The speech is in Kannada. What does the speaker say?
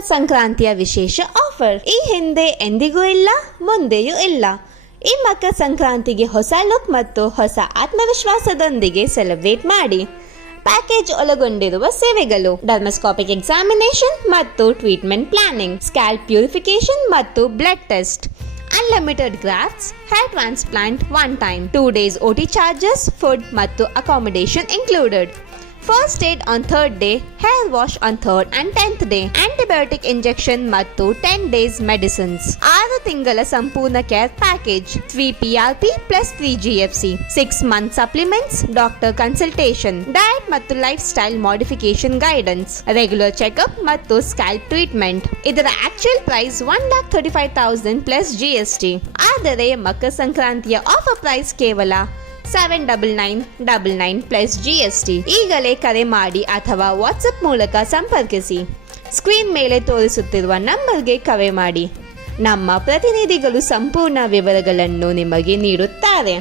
ಮಕರ ಸಂಕ್ರಾಂತಿಯ ವಿಶೇಷ ಆಫರ್ ಈ ಹಿಂದೆ ಎಂದಿಗೂ ಇಲ್ಲ, ಮುಂದೆಯೂ ಇಲ್ಲ. ಈ ಮಕರ ಸಂಕ್ರಾಂತಿಗೆ ಹೊಸ ಲುಕ್ ಮತ್ತು ಹೊಸ ಆತ್ಮವಿಶ್ವಾಸದೊಂದಿಗೆ ಸೆಲೆಬ್ರೇಟ್ ಮಾಡಿ. ಪ್ಯಾಕೇಜ್ ಒಳಗೊಂಡಿರುವ ಸೇವೆಗಳು: ಡರ್ಮಸ್ಕೋಪಿಕ್ ಎಕ್ಸಾಮಿನೇಷನ್ ಮತ್ತು ಟ್ರೀಟ್ಮೆಂಟ್ ಪ್ಲಾನಿಂಗ್, ಸ್ಕ್ಯಾಲ್ಪ್ ಪ್ಯೂರಿಫಿಕೇಶನ್ ಮತ್ತು blood test, unlimited grafts, hair transplant one time, 2 days OT charges, food ಮತ್ತು accommodation included. First aid on 3rd day, hair wash on 3rd and 10th day, antibiotic injection ಮತ್ತು 10 days ಮೆಡಿಸಿನ್ಸ್. 6 ತಿಂಗಳ ಸಂಪೂರ್ಣ care package, 3 PRP plus 3 GFC, 6 month supplements, doctor consultation, diet ಮತ್ತು lifestyle modification guidance, regular checkup ಮತ್ತು ಸ್ಕ್ಯಾಲ್ಪ್ ಟ್ರೀಟ್ಮೆಂಟ್. ಇದರ ಆಕ್ಚುಯಲ್ ಪ್ರೈಸ್ 1,35,000 ಪ್ಲಸ್ GST. ಆದರೆ ಮಕರ ಸಂಕ್ರಾಂತಿಯ ಆಫರ್ ಪ್ರೈಸ್ ಕೇವಲ 79999 ಪ್ಲಸ್ GST. ಈಗಲೇ ಕರೆ ಮಾಡಿ ಅಥವಾ ವಾಟ್ಸಪ್ ಮೂಲಕ ಸಂಪರ್ಕಿಸಿ. ಸ್ಕ್ರೀನ್ ಮೇಲೆ ತೋರಿಸುತ್ತಿರುವ ನಂಬರ್ಗೆ ಕರೆ ಮಾಡಿ. ನಮ್ಮ ಪ್ರತಿನಿಧಿಗಳು ಸಂಪೂರ್ಣ ವಿವರಗಳನ್ನು ನಿಮಗೆ ನೀಡುತ್ತಾರೆ.